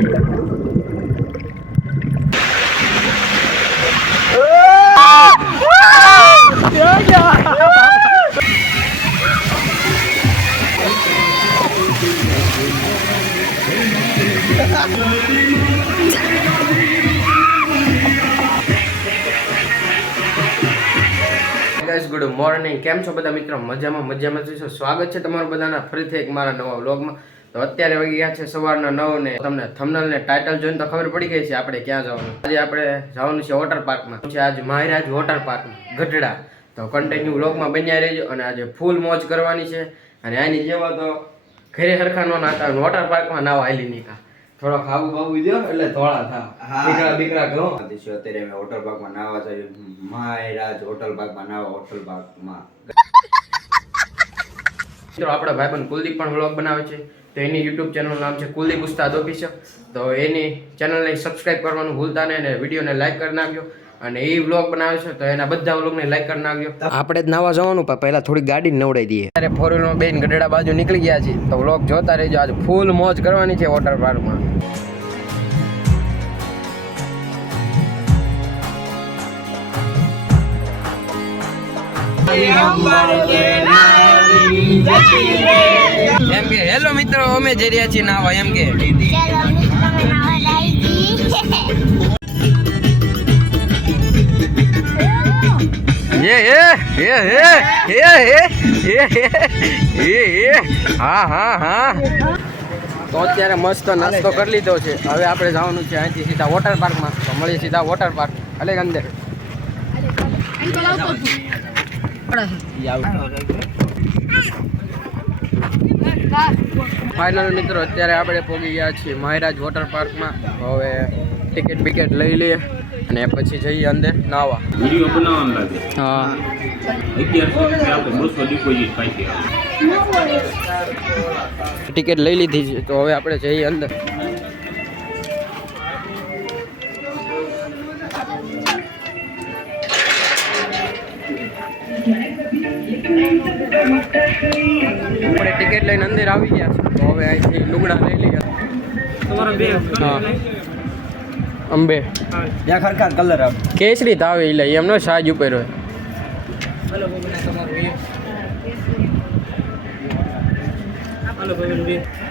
Good morning, કેમ છો બધા મિત્રો? મજામાં છો? સ્વાગત છે તમારું બધાના ફરીથી એક મારા નવા વ્લોગમાં. તો અત્યારે વાગી ગયા છે સવારના 9 ને તમને થંબનેલ ને ટાઇટલ જોઈને તો ખબર પડી ગઈ છે આપણે ક્યાં જવાનું. આજે આપણે જવાનું છે વોટર પાર્કમાં. આજે મહારાજ વોટર પાર્ક ગઢડા. તો કન્ટિન્યુ વ્લોગમાં બન્યા રહેજો. અને આજે ફૂલ મોજ કરવાની છે. અને આની જેવા તો ઘરે હરખા નો નાતા વોટર પાર્કમાં નાવા હાલી નીકા થોડો ખાવું બાવું જો એટલે થોડા થાવ દીકરા ઘઉં અત્યારે અમે વોટર પાર્કમાં નાવા જઈએ. મહારાજ વોટર પાર્કમાં નાવા વોટર પાર્કમાં મિત્રો આપણા ભાઈબંધ કુલદીપ પણ વ્લોગ બનાવે છે. તો એની યુટ્યુબ ચેનલનું નામ છે કુલદીપ ઉસ્તાદ ઓફિશિયલ. તો એની ચેનલને સબસ્ક્રાઇબ કરવાનું ભૂલતા નહીં અને વિડીયોને લાઈક કરી નાખજો. અને એ વ્લોગ બનાવે છે તો એના બધા વ્લોગને લાઈક કરી નાખજો. આપણે જ નાવા જવાનું પણ પહેલા થોડી ગાડી નવડાવી દઈએ. ત્યારે ફોર વ્હીલમાં બેન ગઢડા બાજુ નીકળી ગયા છે. તો વ્લોગ જોતા રહેજો. આજે ફૂલ મોજ કરવાની છે વોટર પાર્કમાં. એમ કે હેલો મિત્રો, અમે જઈ રહ્યા છીએ નાવા. એમ કે હા તો અત્યારે મસ્ત નાસ્તો કરી લીધો છે. હવે આપણે જવાનું છે અહીંથી સીધા વોટર પાર્કમાં. તો મળીએ સીધા વોટર પાર્ક. અલે અંદર ફાઇનલ મિત્રો અત્યારે આપણે પહોંચી ગયા છીએ મહારાજ વોટર પાર્કમાં. હવે ટિકિટ બિકેટ લઈ લઈએ અને પછી જઈએ અંદર નાવા. વિડિયો બનાવવાનું લાગે. હા 1100 આપણે 200 ડિપોઝિટ પાછી ટિકિટ લઈ લીધી છે. તો હવે આપણે જઈએ અંદર. આપણે ટિકિટ લઈને અંદર આવી ગયા છે. તો હવે અહીંથી લુગડા લઈ લઈએ. તમારા બે હા અંબે ત્યાં ખરખા કલર આપ કેસરી તાવે એટલે એમનો સાજ ઉપર હોય.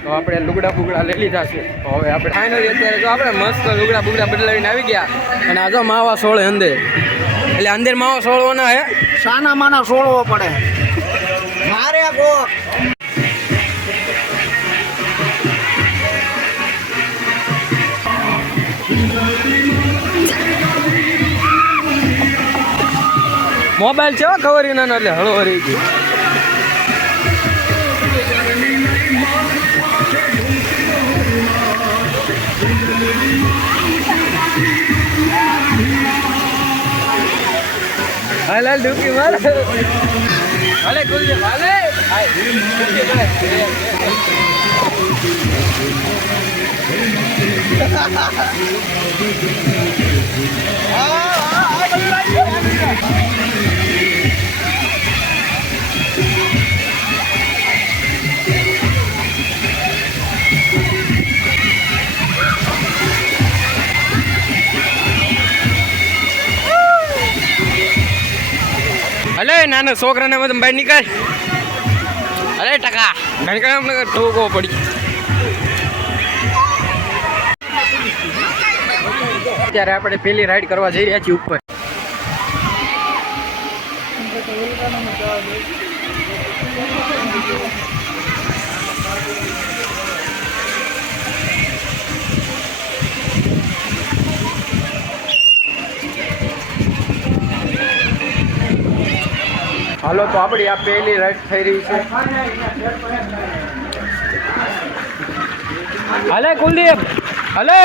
તો આપણે લુગડા બુગડા લઈ લીધા છે. તો હવે આપણે ફાઇનલી અત્યારે જો આપણે મસ્ત લુગડા બુગડા બદલાવીને આવી ગયા. અને આ જો માવા સોળે અંદર એટલે અંદર માવા સોળવાના હે. સાના માના સોળવો પડે મારે કો મોબાઈલ છે ખબર ના એટલે હળો હરી ગઈ. હાલ ડૂબકી માર હાલે કુલદીપ હાલે. અલે નાના છોકરાને બધું બહાર નીકળ. અરે ટકા નીકળ અમને ઠોકો પડી. અત્યારે આપણે પેલી રાઈડ કરવા જઈ રહ્યા છીએ ઉપર. હાલો તો આપણી આ પહેલી રાઈડ થઈ રહી છે. હાલે કુલદીપ હાલે.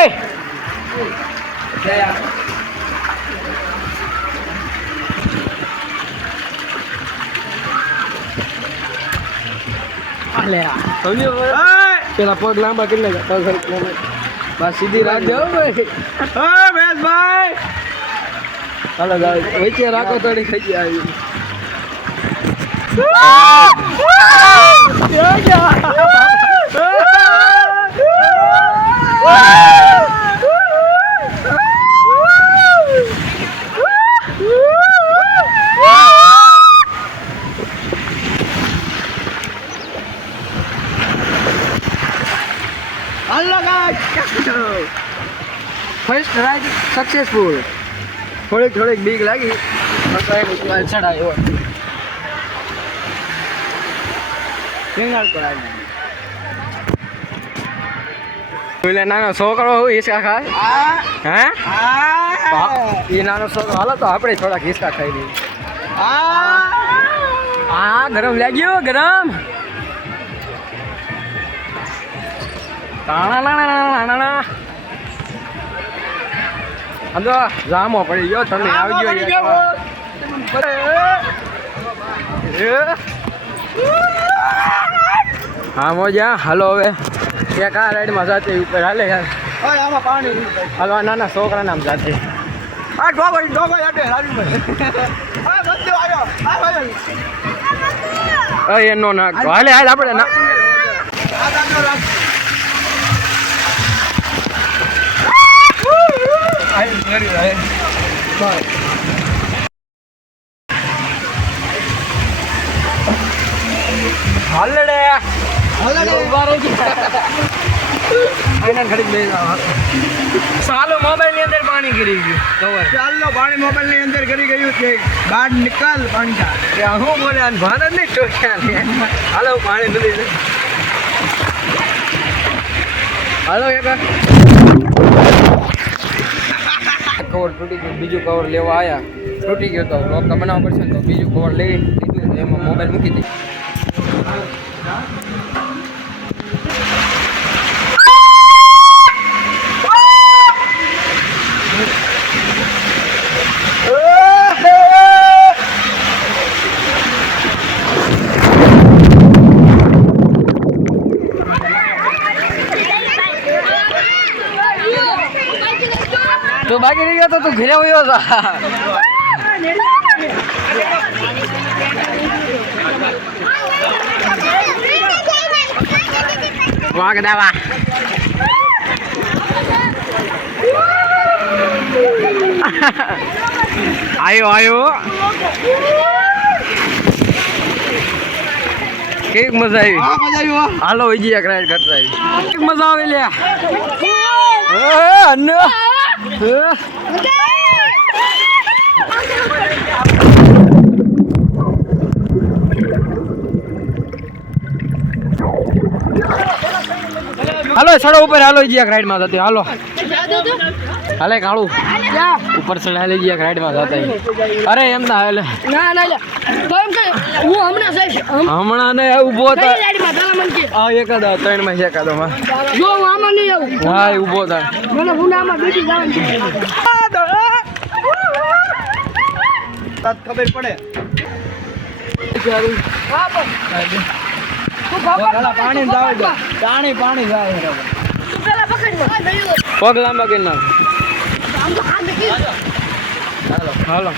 પેલા પગ લાંબા કરી નાખે બસ સીધી રાખજો ભાઈ. ભાઈ હાલો વચ્ચે રાખો થોડી થઈ ગયા. આવી ફર્સ્ટ રાઈડ સક્સેસફુલ. થોડીક બીક લાગી ચડાયો. પેલા નાનો છોકરો હું હિસકા ખાય. હે એ નાનો છોકરો હાલો તો આપણે થોડાક હિસકા ખાઈ દઈએ. ગરમ લાગ્યો ગરમ. સમજો જામો પડી ગયો તમે આવજો. હા મોજા હાલો હવે એક આ રાઈડમાં જાતે ઉપર હાલે યાર. હાલો નાના છોકરા નામ જાતે એનો નાખ હાલે હાલ આપણે ના હાલડે ચાલો મોબાઈલ ની અંદર પાણી કરી ગયું. ચાલો પાણી મોબાઈલ ની અંદર કરી ગયું છે. બહાર નિકાલ પાણી હું બોલે ભારત નહીં ટોક્યા. હાલો પાણી નથી. હાલો એક કવર તૂટી ગયું. બીજું કવર લેવા આવ્યા તૂટી ગયો તો લોક બનાવવા પડશે ને તો બીજું કવર લઈ લીધું. એમાં મોબાઈલ મૂકી દઈ. તો બાકી રહી ગયો તો તું ઘરે આવ્યો હતા. વાગ દાવા આયો કેક મજા આવી. હાલો બીજી એક રાઈડ કરતા આવી. મજા આવે લ્યા. હાલો ચડો ઉપર. હાલો એક રાઈડ માં જતી. હાલો હાલે કાળું ઉપર ચડા લઈ એક રાઈડ માં જતા. અરે એમ ના હાલે હમણાં ને ઉભો હા એકાદ 3 માં એકાદો માં હા ઉભો થાય. ખબર પડે પાણી પાણી જાય. પગ લાંબા કરી નાખ. હાલો હાલો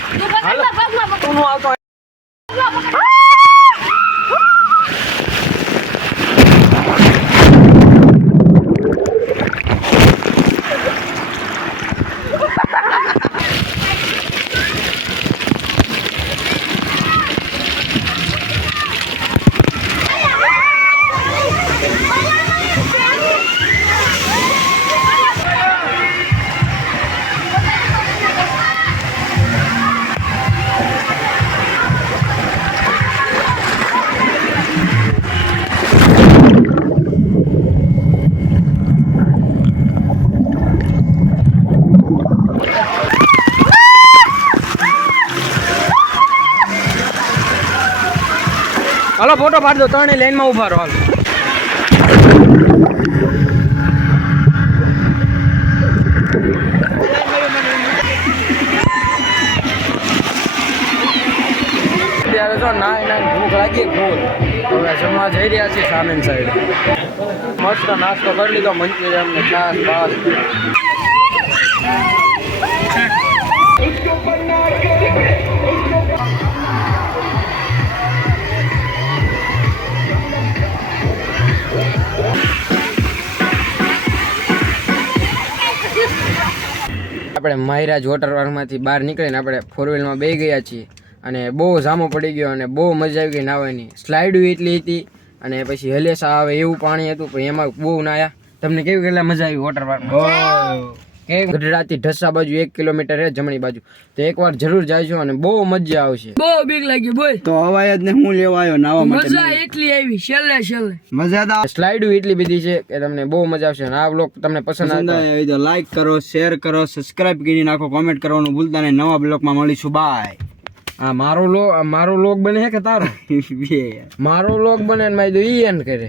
હાલો ફોટો પાડ દો. 3 લાઈન માં ઉભા રહો. હાલો ત્યારે તો ના ભૂખ લાગી ફૂલ. હવે જમવા જઈ રહ્યા છીએ સામેની સાઈડ. મસ્ત નાસ્તો કરી લીધો. મંચુરિયન ને છાસ બાસ. આપણે મહારાજ વોટર પાર્કમાંથી બહાર નીકળીને આપણે 4 વ્હીલમાં બેસી ગયા છીએ. અને બહુ જામો પડી ગયો અને બહુ મજા આવી ગઈ નાહવાની. સ્લાઇડ એટલી હતી અને પછી હલેસા આવે એવું પાણી હતું. પણ એમાં બહુ નાયા તમને કેવી કેટલા મજા આવી વોટર પાર્કમાં? કે ગઢડાથી ઢસા બાજુ 1 કિલોમીટર છે જમણી બાજુ, તો એકવાર જરૂર જાયજો અને બહુ મજા આવશે. બહુ બીક લાગી બોય. તો અવાય જ ને હું લેવા આવ્યો નાવા માટે. મજા એટલી આવી છેલ્લે. મજા તો સ્લાઇડો એટલી બધી છે કે તમને બહુ મજા આવશે. અને આ બ્લોગ તમને પસંદ પસંદ આવે આવી તો લાઈક કરો, શેર કરો, સબસ્ક્રાઇબ કરી નાખો, કોમેન્ટ કરવાનું ભૂલતા નહીં. નવા બ્લોગમાં મળીશું. બાય. આ મારો લોગ બને છે કે તારો? મારો લોગ બને ને મારી તો ઈ એન્ડ કરે.